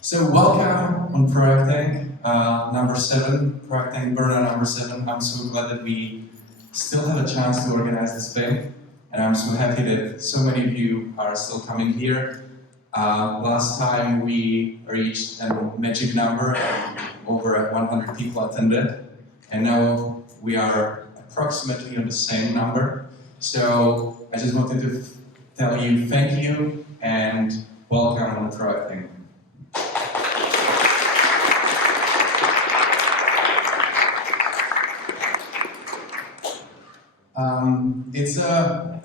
So welcome on Proacting number 7, Proacting Burnout number 7. I'm so glad that we still have a chance to organize this thing, and I'm so happy that so many of you are still coming here. Last time we reached a magic number, and over 100 people attended, and now we are approximately on the same number. So I just wanted to tell you thank you and welcome on Proacting.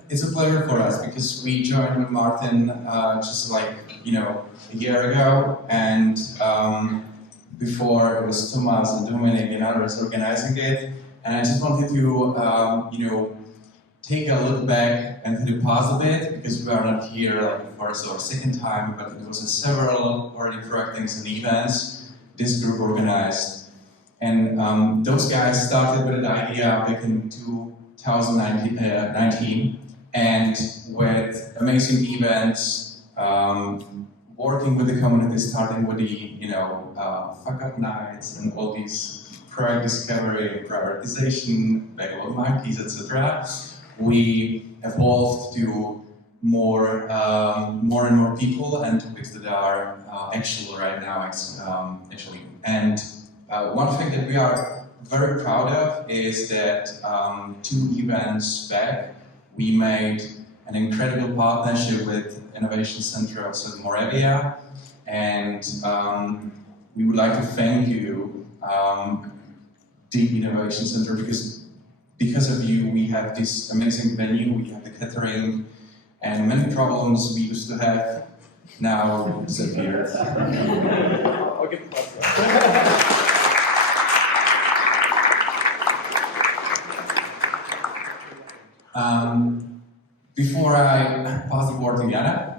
It's a pleasure for us because we joined with Martin just like a year ago, and before it was Tuma and Dominic and others organizing it, and I just wanted to take a look back and to the past a bit, because we are not here like for our second time, but it was several already Proactings and events this group organized, and those guys started with the idea back in 2019, and with amazing events, working with the community, starting with the fuck up nights and all these product discovery, prioritization, backlog monkeys, etc. We evolved to more and more people and topics that are actual right now, actually. And one thing that we are very proud of is that 2 events back, we made an incredible partnership with Innovation Center of South Moravia, and we would like to thank you, the Innovation Center, because of you we have this amazing venue, we have the catering, and many problems we used to have now disappeared. Before I pass the word to Jana,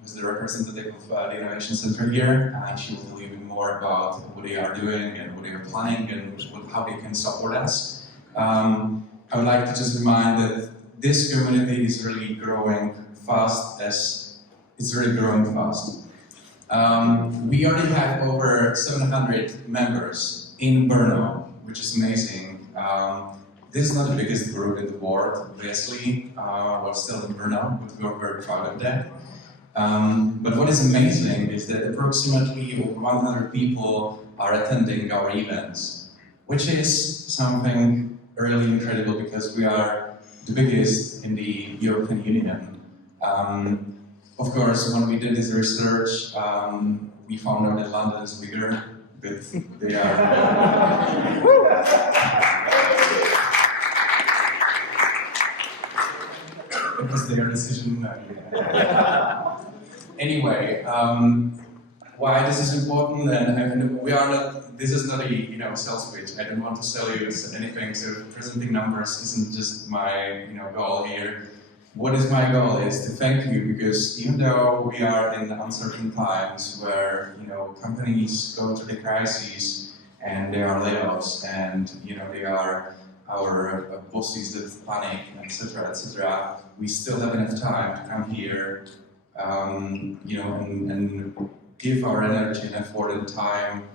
who's the representative of the Innovation Center here, and she will tell you a bit more about what they are doing and what they are planning and how they can support us. I would like to just remind that this community is really growing fast. We already have over 700 members in Brno, which is amazing. This is not the biggest group in the world, obviously. We're still in Brno, but we're very proud of that. But what is amazing is that approximately over 100 people are attending our events, which is something really incredible because we are the biggest in the European Union. Of course, when we did this research, we found out that London is bigger, but they are... It was their decision. Anyway, why this is important, and we are not. This is not a sales pitch. I don't want to sell you anything. So presenting numbers isn't just my goal here. What is my goal is to thank you, because even though we are in uncertain times where companies go through the crises and there are layoffs and they are our bosses that panic, etc., etc., we still have enough time to come here, and give our energy and effort and time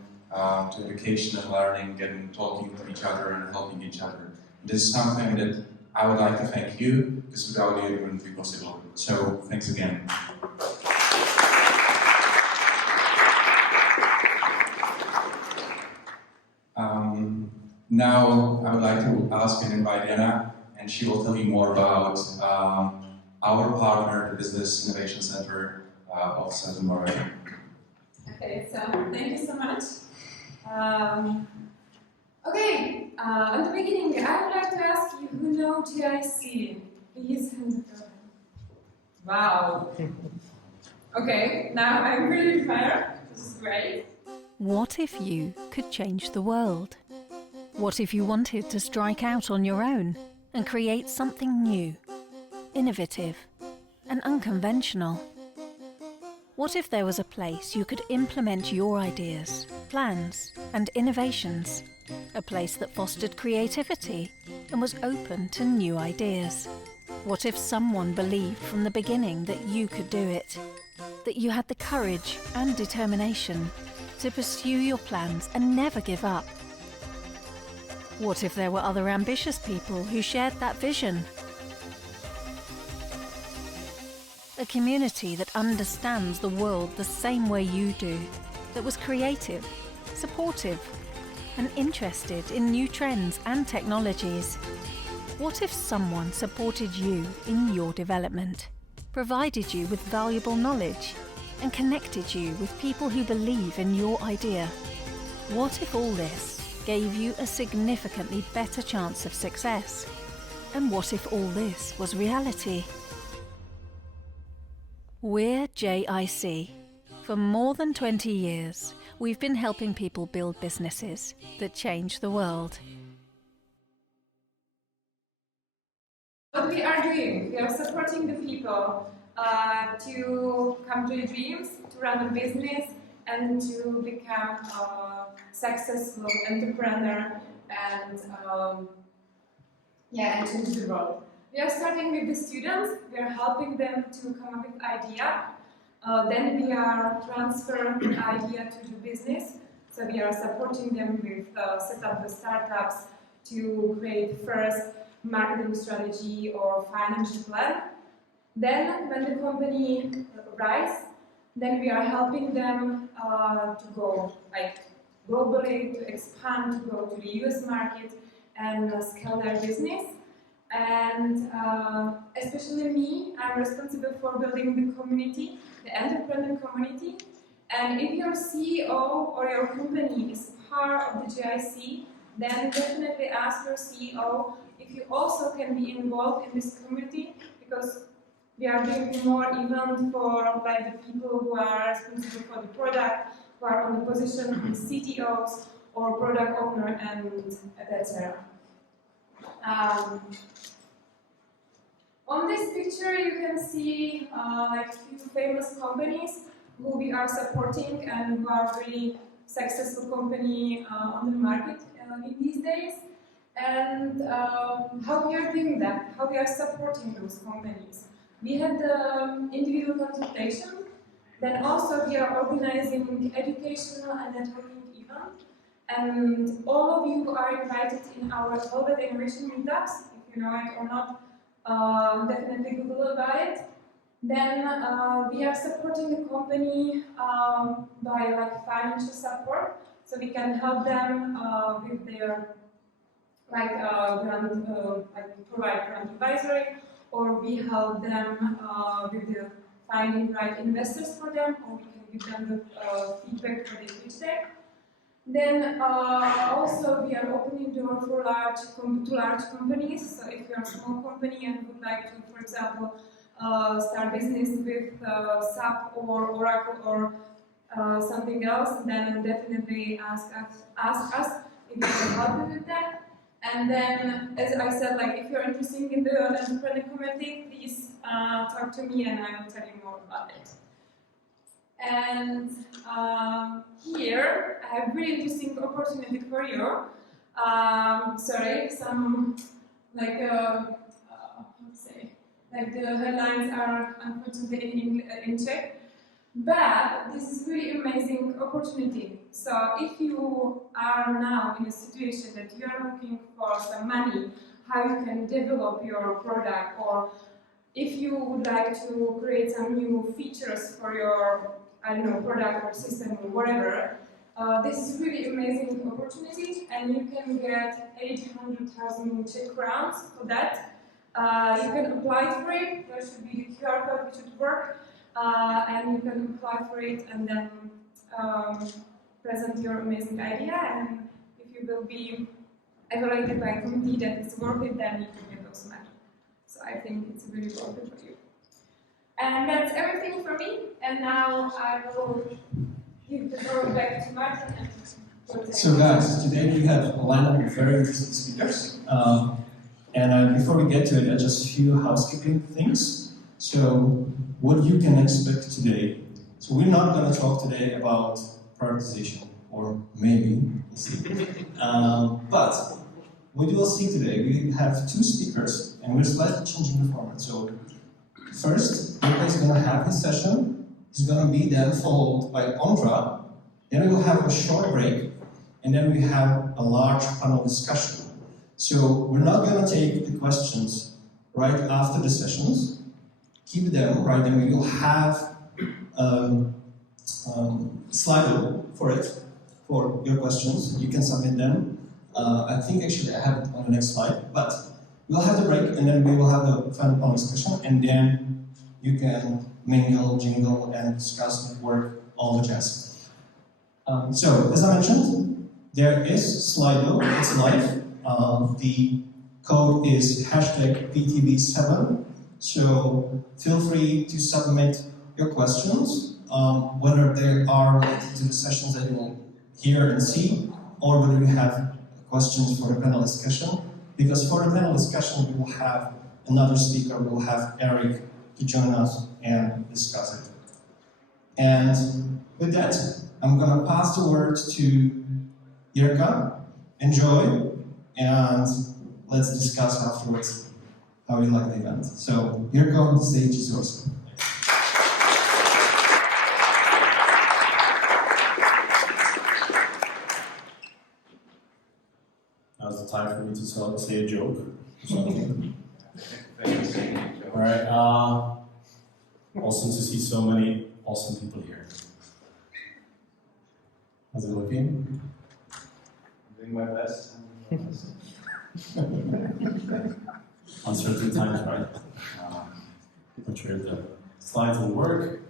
to education and learning and talking to each other and helping each other. This is something that I would like to thank you, because without you it wouldn't be possible. So thanks again. Now I would like to ask and invite Anna, and she will tell you more about our partner, the Business Innovation Center of Southern Moravia. Okay, so thank you so much. Okay, at the beginning, I would like to ask you who know TIC. Please hand it over. Wow. Okay, now I'm really prepared. This is great. What if you could change the world? What if you wanted to strike out on your own and create something new, innovative, and unconventional? What if there was a place you could implement your ideas, plans, and innovations? A place that fostered creativity and was open to new ideas? What if someone believed from the beginning that you could do it? that you had the courage and determination to pursue your plans and never give up? What if there were other ambitious people who shared that vision? A community that understands the world the same way you do, that was creative, supportive, and interested in new trends and technologies. What if someone supported you in your development, provided you with valuable knowledge, and connected you with people who believe in your idea? What if all this gave you a significantly better chance of success? And what if all this was reality? We're JIC. For more than 20 years, we've been helping people build businesses that change the world. What we are doing, we are supporting the people to come to their dreams, to run a business, and to become a successful entrepreneur and and change the world. We are starting with the students. We are helping them to come up with idea. Then we are transferring the idea to the business. So we are supporting them with set up the startups to create first marketing strategy or financial plan. Then when the company rise, then we are helping them to go globally, to expand, to go to the US market and scale their business. And especially me, I'm responsible for building the community, the entrepreneur community. And if your CEO or your company is part of the GIC, then definitely ask your CEO if you also can be involved in this community, because we are doing more events for the people who are responsible for the product, who are on the position of the CTOs or product owner, and etc. On this picture, you can see few famous companies who we are supporting and who are really successful company on the market in these days. And how we are doing that, how we are supporting those companies. We had the individual consultation, then also we are organizing educational and networking events. And all of you are invited in our Global Innovation Meetups, if you know it or not. Definitely Google about it. Then we are supporting the company by financial support, so we can help them with their provide grant advisory, or we help them with the finding right investors for them, or we can give them the feedback for the pitch deck. Then also we are opening door for large companies. So if you're a small company and would like to, for example, start business with SAP or Oracle or something else, then definitely ask us if we can help you with that. And then, as I said, if you're interested in the entrepreneur community, please talk to me and I will tell you more about it. And here, I have a really interesting opportunity for you. Sorry, some the headlines are unfortunately in Czech, but this is really amazing opportunity. So if you are now in a situation that you are looking for some money, how you can develop your product, or if you would like to create some new features for your product or system or whatever, this is really amazing opportunity, and you can get 800,000 Czech crowns for that. You can apply for it. There should be the QR code which should work, and you can apply for it and then present your amazing idea. And if you will be evaluated by a committee that it's worth it, then you can get those money. So I think it's really worth it for you. And that's everything for me. And now I will give the floor back to Martin. So guys, today we have a lineup of very interesting speakers. Before we get to it, just a few housekeeping things. So what you can expect today. So we're not going to talk today about prioritization, or maybe, we'll see. But what you will see today, we have two speakers, and we're slightly changing the format. So first, Luca is going to have his session, is going to be then followed by Ondra. Then we will have a short break, and then we have a large panel discussion. So we're not going to take the questions right after the sessions. Keep them right, and we will have Slido for it, for your questions. You can submit them. I think actually I have it on the next slide, but we'll have the break, and then we will have the final panel discussion, and then you can mingle, jingle, and discuss, network, all the jazz. So, as I mentioned, there is Slido, it's live. The code is #PTB7, so feel free to submit your questions, whether they are related to the sessions that you will hear and see, or whether you have questions for the panel discussion. Because for the panel discussion, we will have another speaker, we will have Eric to join us and discuss it. And with that, I'm going to pass the word to Jirka. Enjoy, and let's discuss afterwards how you like the event. So, Jirka, the stage is yours. Now's the time for me to say a joke. Alright, awesome to see so many awesome people here. How's it looking? Doing my best. Uncertain times, right? Not sure if the slides will work.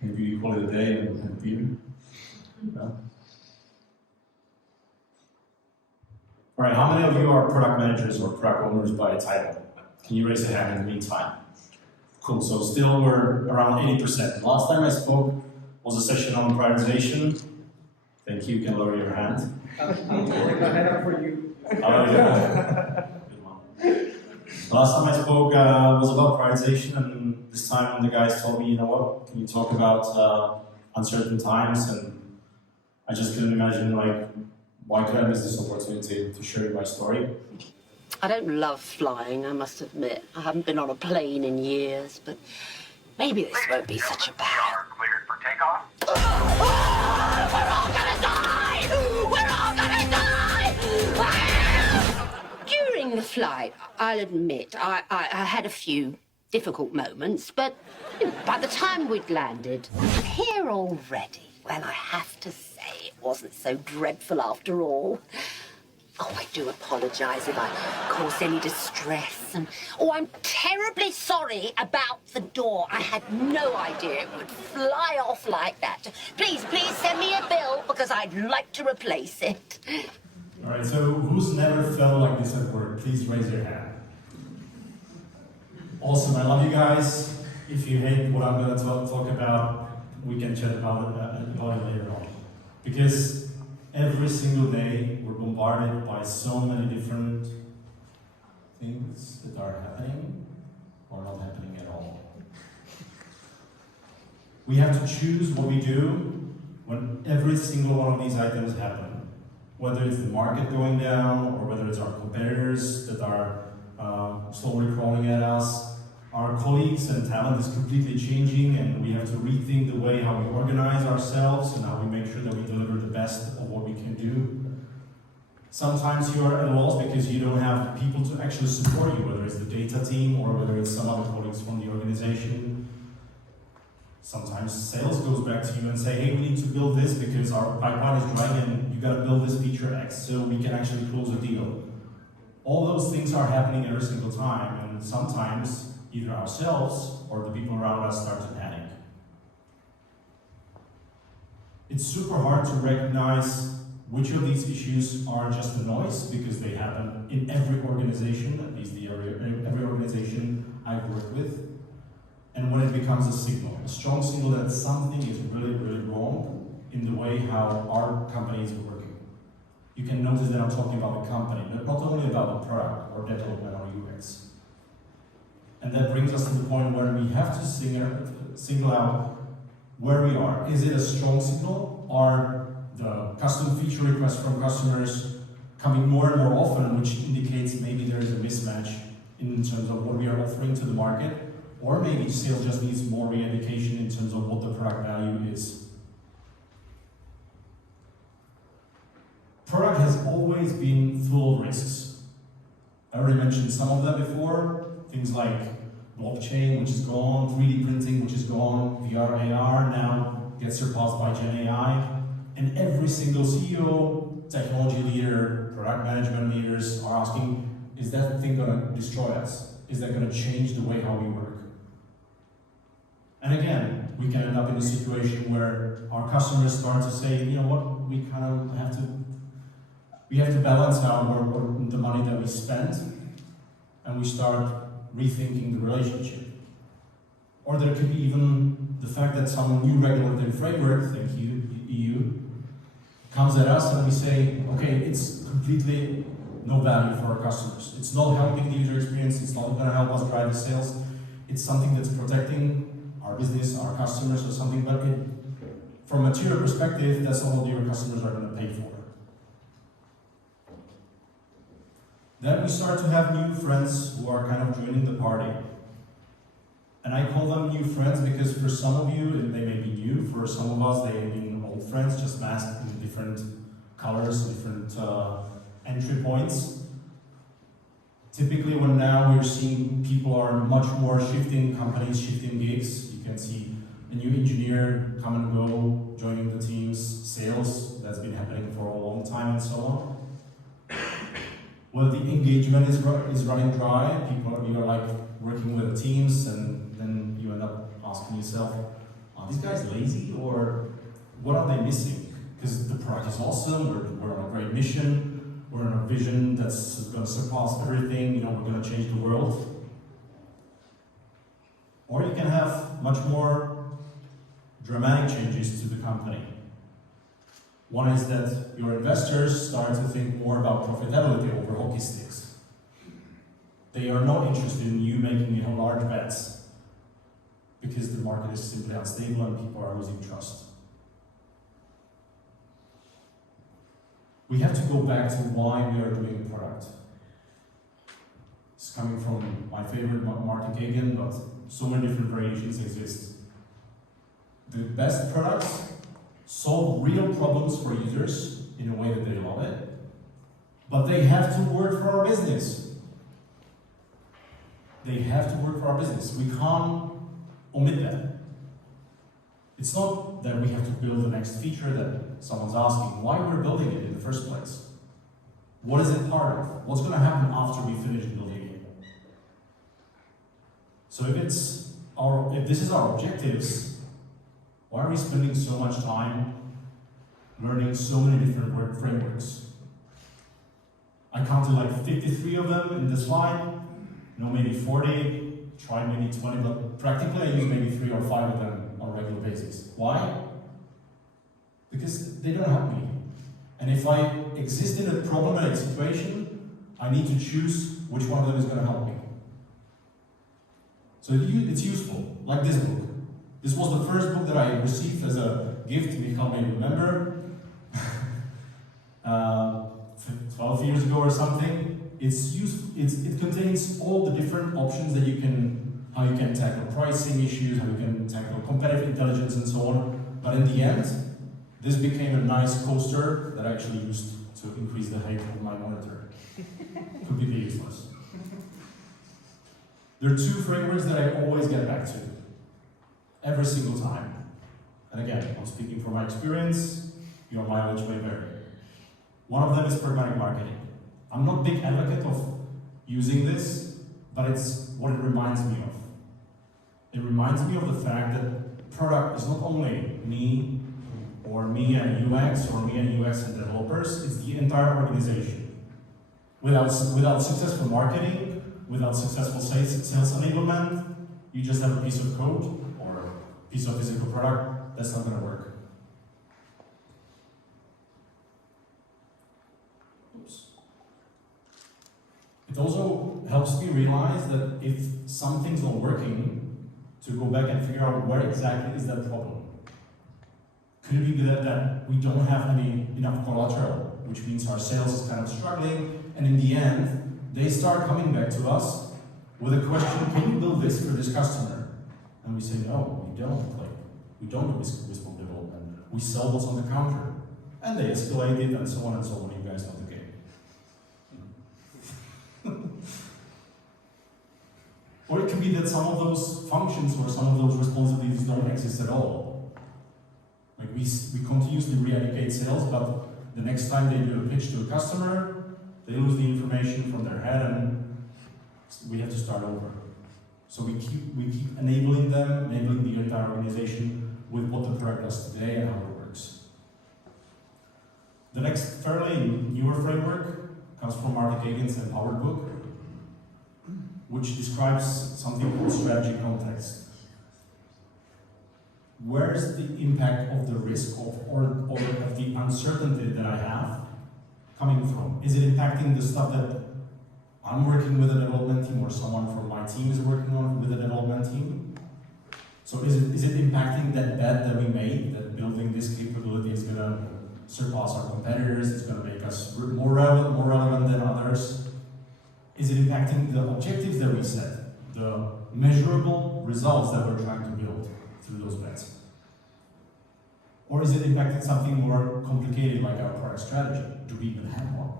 Maybe you call it a day and beer. No? Alright, how many of you are product managers or product owners by title? Can you raise a hand in the meantime? Cool, so still we're around 80%. Last time I spoke was a session on prioritization. Thank you can lower your hand. I'm holding my hand up for you. Oh, yeah. Good one. Last time I spoke was about prioritization, and this time the guys told me, you know what, can you talk about uncertain times? And I just couldn't imagine, like, why could I miss this opportunity to share you my story? I don't love flying, I must admit. I haven't been on a plane in years, but maybe this won't be such a bad... We are cleared for takeoff. We're all gonna die! We're all gonna die! During the flight, I'll admit, I had a few difficult moments, but by the time we'd landed, here already, well, I have to say it wasn't so dreadful after all. Oh, I do apologise if I caused any distress, and I'm terribly sorry about the door. I had no idea it would fly off like that. Please send me a bill because I'd like to replace it. All right, so who's never felt like this at work? Please raise your hand. Awesome, I love you guys. If you hate what I'm going to talk about, we can chat about it later on. Because every single day we're bombarded by so many different things that are happening or not happening at all. We have to choose what we do when every single one of these items happen. Whether it's the market going down or whether it's our competitors that are slowly crawling at us. Our colleagues and talent is completely changing, and we have to rethink the way how we organize ourselves and how we make sure that we deliver the best of what we can do. Sometimes you are at a loss because you don't have people to actually support you, whether it's the data team or whether it's some other colleagues from the organization. Sometimes sales goes back to you and say, hey, we need to build this because our pipeline is drying and you got to build this feature X so we can actually close a deal. All those things are happening every single time, and sometimes either ourselves or the people around us start to panic. It's super hard to recognize which of these issues are just a noise because they happen in every organization, at least every organization I've worked with, and when it becomes a signal, a strong signal that something is really, really wrong in the way how our companies are working. You can notice that I'm talking about the company, not only about the product or development or UX. And that brings us to the point where we have to single out where we are. Is it a strong signal? Are the custom feature requests from customers coming more and more often, which indicates maybe there is a mismatch in terms of what we are offering to the market? Or maybe sales just needs more re-education in terms of what the product value is. Product has always been full of risks. I already mentioned some of them before, things like blockchain, which is gone, 3D printing, which is gone, VR, AR now gets surpassed by Gen AI, and every single CEO, technology leader, product management leaders are asking, is that thing going to destroy us? Is that going to change the way how we work? And again, we can end up in a situation where our customers start to say, you know what, we kind of have to balance out the money that we spend, and we start rethinking the relationship. Or there could be even the fact that some new regulatory framework, thank you, EU, comes at us and we say, okay, it's completely no value for our customers. It's not helping the user experience, it's not going to help us drive the sales. It's something that's protecting our business, our customers or something, but from a material perspective, that's not what your customers are going to pay for. Then we start to have new friends who are kind of joining the party. And I call them new friends because for some of you, they may be new. For some of us, they have been old friends, just masked in different colors, different entry points. Typically, when now we're seeing people are much more shifting companies, shifting gigs. You can see a new engineer come and go, joining the teams, sales, that's been happening for a long time and so on. Well, the engagement is running dry. You're like working with teams, and then you end up asking yourself, are these guys lazy, or what are they missing? Because the product is awesome, we're on a great mission, we're on a vision that's going to surpass everything, we're going to change the world. Or you can have much more dramatic changes to the company. One is that your investors start to think more about profitability over hockey sticks. They are not interested in you making large bets because the market is simply unstable and people are losing trust. We have to go back to why we are doing a product. It's coming from my favorite, Martin Kagan, but so many different variations exist. The best products solve real problems for users in a way that they love it, but they have to work for our business. They have to work for our business. We can't omit that. It's not that we have to build the next feature that someone's asking why we're building it in the first place. What is it part of? What's going to happen after we finish building it? So if this is our objectives, why are we spending so much time learning so many different work frameworks? I counted like 53 of them in the slide, maybe 40, tried maybe 20, but practically I use maybe 3 or 5 of them on a regular basis. Why? Because they don't help me. And if I exist in a problematic situation, I need to choose which one of them is going to help me. So it's useful, like this book. This was the first book that I received as a gift, Michal may remember, 12 years ago or something. It contains all the different options that how you can tackle pricing issues, how you can tackle competitive intelligence and so on. But in the end, this became a nice coaster that I actually used to increase the height of my monitor. Completely useless. There are 2 frameworks that I always get back to. Every single time. And again, I'm speaking from my experience, your mileage may vary. One of them is pragmatic marketing. I'm not a big advocate of using this, but it's what it reminds me of. It reminds me of the fact that product is not only me and UX or me and UX and developers, it's the entire organization. Without successful marketing, without successful sales enablement, you just have a piece of code piece of physical product, that's not going to work. Oops. It also helps me realize that if something's not working, to go back and figure out where exactly is that problem. Could it be that we don't have enough collateral, which means our sales is kind of struggling, and in the end, they start coming back to us with a question, can you build this for this customer? And we say, no, we don't. Like, we don't do bespoke development. We sell what's on the counter. And they escalate it and so on and so on. You guys know the game. Or it can be that some of those functions or some of those responsibilities don't exist at all. Like we continuously re-educate sales, but the next time they do a pitch to a customer, they lose the information from their head and we have to start over. So we keep enabling them, enabling the entire organization with what the product does today and how it works. The next fairly newer framework comes from Marty Kagan's Empowered book, which describes something called strategy context. Where's the impact of the risk or of the uncertainty that I have coming from? Is it impacting the stuff that I'm working with a development team or someone from my team is working on with a development team? So is it impacting that bet that we made, that building this capability is gonna surpass our competitors, it's gonna make us more relevant than others? Is it impacting the objectives that we set, the measurable results that we're trying to build through those bets? Or is it impacting something more complicated like our product strategy? Do we even have one?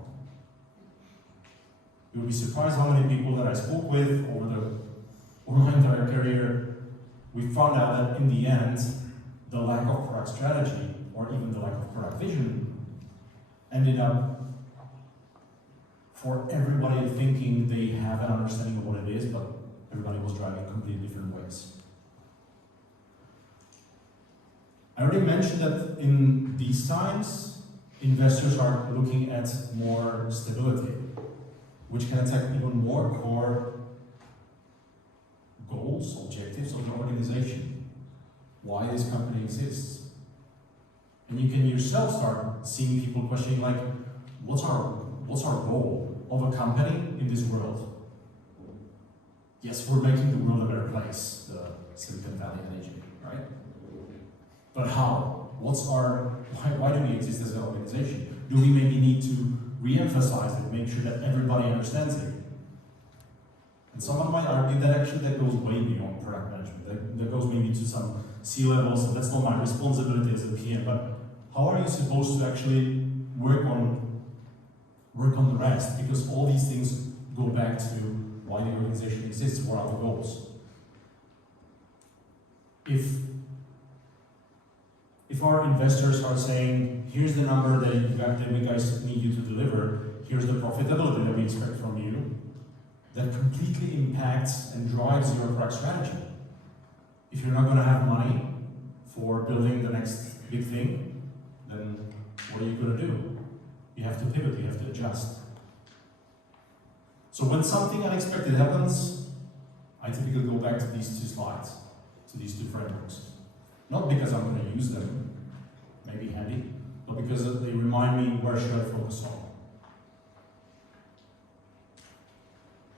You'll be surprised how many people that I spoke with over my entire career, we found out that in the end, the lack of product strategy or even the lack of product vision ended up for everybody thinking they have an understanding of what it is, but everybody was driving completely different ways. I already mentioned that in these times, investors are looking at more stability, which can attack even more core goals, objectives of the organization, why this company exists. And you can yourself start seeing people questioning, like, what's our goal of a company in this world? Yes, we're making the world a better place, the Silicon Valley energy, right? But how? Why do we exist as an organization? Do we maybe need to re-emphasize it, make sure that everybody understands it? And someone might argue that actually that goes way beyond product management. That goes maybe to some C-level, so that's not my responsibility as a PM, but how are you supposed to actually work on the rest? Because all these things go back to why the organization exists, what are the goals? If our investors are saying, here's the number that we guys need you to deliver, here's the profitability that we expect from you, that completely impacts and drives your product strategy. If you're not going to have money for building the next big thing, then what are you going to do? You have to pivot, you have to adjust. So when something unexpected happens, I typically go back to these two slides, to these two frameworks. Not because I'm going to use them, maybe handy, but because they remind me where should I focus on.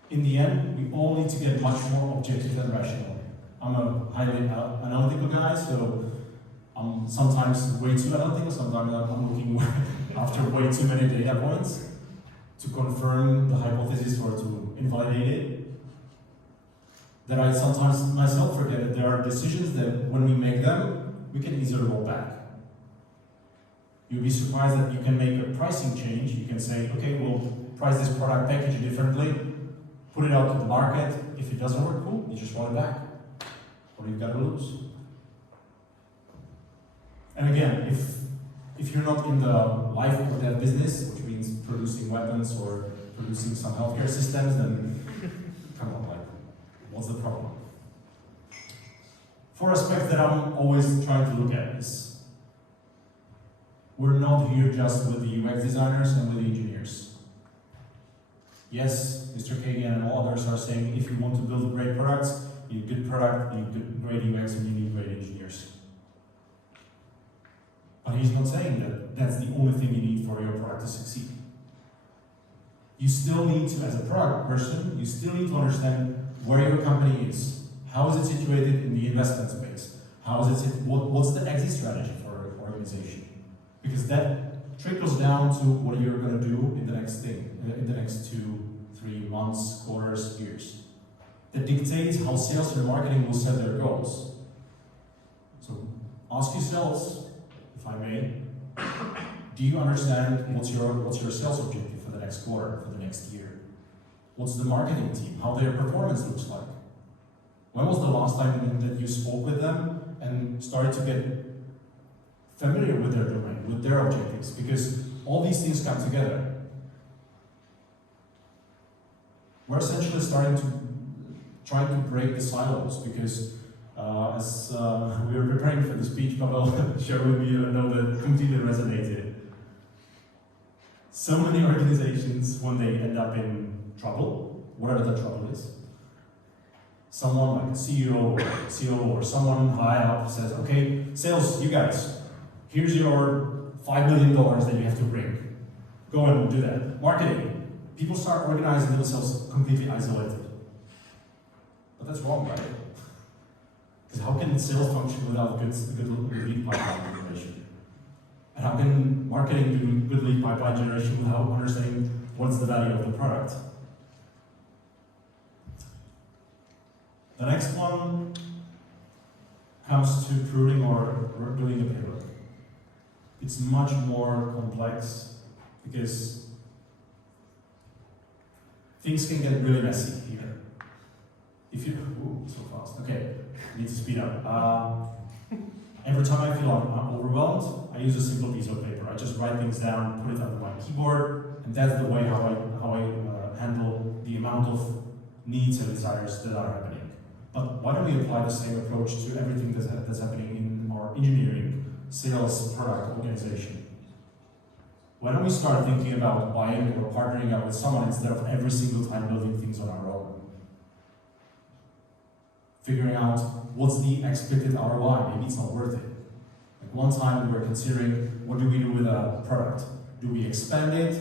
In the end, we all need to get much more objective and rational. I'm a highly analytical guy, so I'm sometimes way too analytical, sometimes I'm looking after way too many data points to confirm the hypothesis or to invalidate it. That I sometimes myself forget that there are decisions that when we make them, we can easily roll back. You'll be surprised that you can make a pricing change. You can say, okay, we'll price this product package differently, put it out to the market. If it doesn't work, cool, you just roll it back. What do you got to lose? And again, if you're not in the life or death business, which means producing weapons or producing some healthcare systems, then come on, like, what's the problem? Four aspects that I'm always trying to look at is, we're not here just with the UX designers and with the engineers. Yes, Mr. Kagan and all others are saying if you want to build great products, you need good product, you need great UX, and you need great engineers. But he's not saying that that's the only thing you need for your product to succeed. You still need to, as a product person, you still need to understand where your company is. How is it situated in the investment space? What's the exit strategy for an organization? Because that trickles down to what you're going to do in the next 2, 3 months, quarters, years. that dictates how sales and marketing will set their goals. So ask yourselves, if I may, do you understand what's your sales objective for the next quarter, for the next year? What's the marketing team, how their performance looks like? When was the last time that you spoke with them and started to get familiar with their domain, with their objectives? Because all these things come together. We're essentially trying to break the silos, because as we were preparing for the speech, Pavel shared with me a note that completely resonated. So many organizations, when they end up in trouble, whatever the trouble is, someone like a CEO or COO or someone high up says, okay, sales, you guys, here's your $5 million that you have to bring. Go and do that. Marketing, people start organizing themselves completely isolated. But that's wrong, right? Because how can sales function without good lead pipeline generation? And how can marketing do good lead pipeline generation without understanding what's the value of the product? The next one comes to pruning or doing a pivot. It's much more complex because things can get really messy here. If you, ooh, so fast. Okay, need to speed up. Every time I feel I'm overwhelmed, I use a simple piece of paper. I just write things down, put it under my keyboard, and that's the way how I handle the amount of needs and desires that are happening. But why don't we apply the same approach to everything that's happening in our engineering, sales, product, organization? Why don't we start thinking about buying or partnering up with someone instead of every single time building things on our own? Figuring out what's the expected ROI, maybe it's not worth it. Like one time we were considering, what do we do with a product? Do we expand it?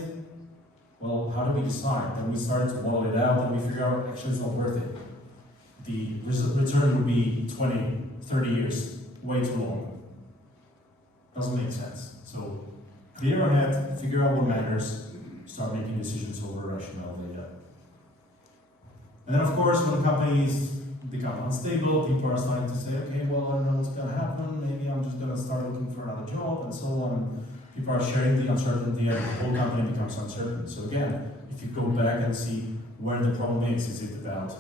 Well, how do we decide? Then we started to model it out and we figure out actually it's not worth it. The return would be 20, 30 years, way too long. Doesn't make sense. So clear our head, figure out what matters, start making decisions over rational data. And then of course, when companies become unstable, people are starting to say, okay, well, I don't know what's going to happen, maybe I'm just going to start looking for another job, and so on. People are sharing the uncertainty, and the whole company becomes uncertain. So again, if you go back and see where the problem is it about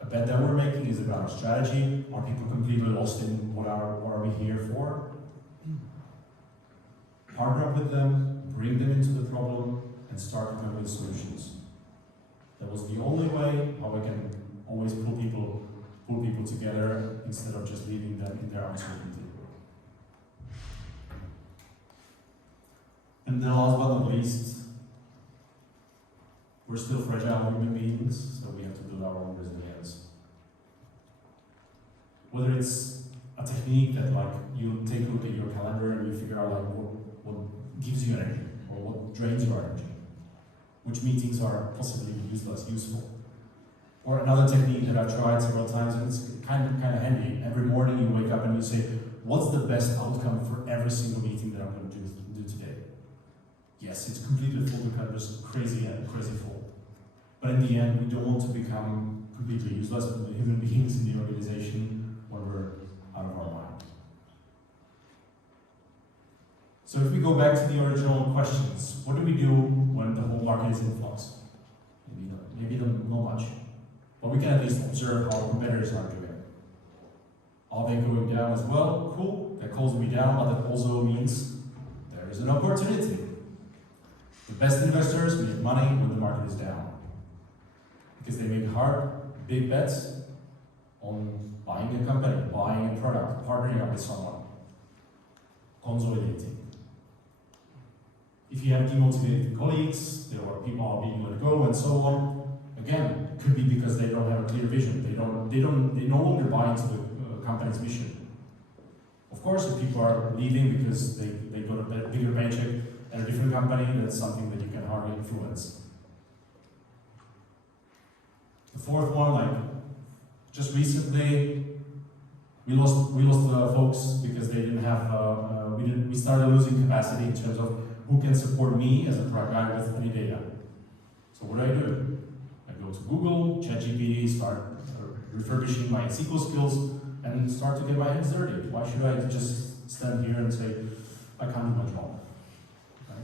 a bet that we're making? Is it about our strategy? Are people completely lost in what are we here for? Partner up with them, bring them into the problem, and start coming up with solutions. That was the only way how we can always pull people together instead of just leaving them in their uncertainty. And then last but not least, we're still fragile human beings, so we have to build our own resilience. Whether it's a technique that like you take a look at your calendar and you figure out like what gives you energy or what drains your energy, which meetings are possibly useful. Or another technique that I've tried several times, and it's kind of handy. Every morning you wake up and you say, what's the best outcome for every single meeting that I'm going to do today? Yes, it's completely full because just crazy full. But in the end, we don't want to become completely useless human beings in the organization when we're out of our mind. So if we go back to the original questions, what do we do when the whole market is in flux? Maybe not much. But we can at least observe how our competitors are doing. Are they going down as well? Cool, that calls me down, but that also means there is an opportunity. The best investors make money when the market is down. Because they make hard, big bets on buying a company, buying a product, partnering up with someone, consolidating. If you have demotivated colleagues, there are people are being let go and so on, again, it could be because they don't have a clear vision. They no longer buy into the company's mission. Of course, if people are leaving because they got a bigger paycheck at a different company, that's something that you can hardly influence. The fourth one, like just recently, we lost folks because they didn't have. We started losing capacity in terms of who can support me as a product guy with any data. So what do? I go to Google, ChatGPT, start refurbishing my SQL skills and start to get my hands dirty. Why should I just stand here and say, I can't do my job? Right?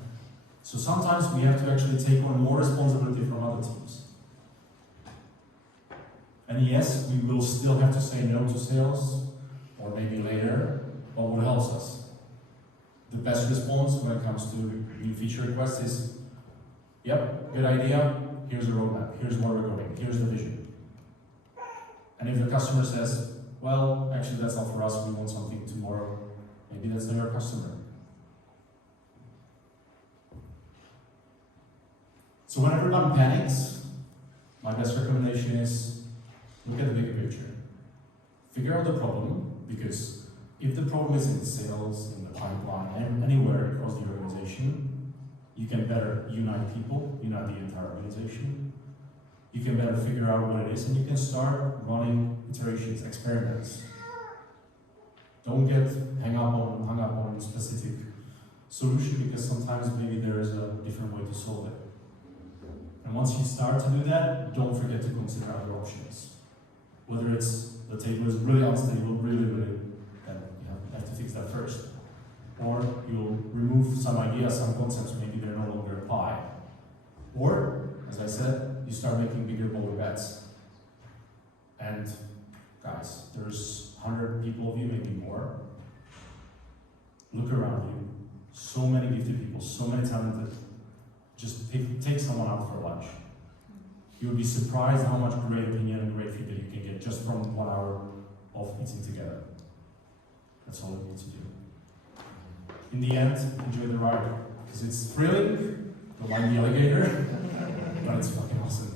So sometimes we have to actually take on more responsibility from other teams. And yes, we will still have to say no to sales, or maybe later, but what helps us? The best response when it comes to new feature requests is, yep, good idea, here's a roadmap, here's where we're going, here's the vision. And if the customer says, well, actually that's not for us, we want something tomorrow, maybe that's not your customer. So when everyone panics, my best recommendation is look at the bigger picture. Figure out the problem, because if the problem is in sales, in the pipeline, and anywhere across the organization, you can better unite people, unite the entire organization. You can better figure out what it is, and you can start running iterations, experiments. Don't get hung up on a specific solution, because sometimes maybe there is a different way to solve it. And once you start to do that, don't forget to consider other options. Whether it's the table is really unstable, really, then you have to fix that first. Or you'll remove some ideas, some concepts, maybe they're no longer apply. Or, as I said, you start making bigger, bolder bets. And guys, there's 100 people of you, maybe more. Look around you. So many gifted people, so many talented. Just take someone out for lunch. You'll be surprised how much great opinion and great feedback you can get just from 1 hour of eating together. That's all you need to do. In the end, enjoy the ride, because it's thrilling, don't mind the alligator, but it's fucking awesome.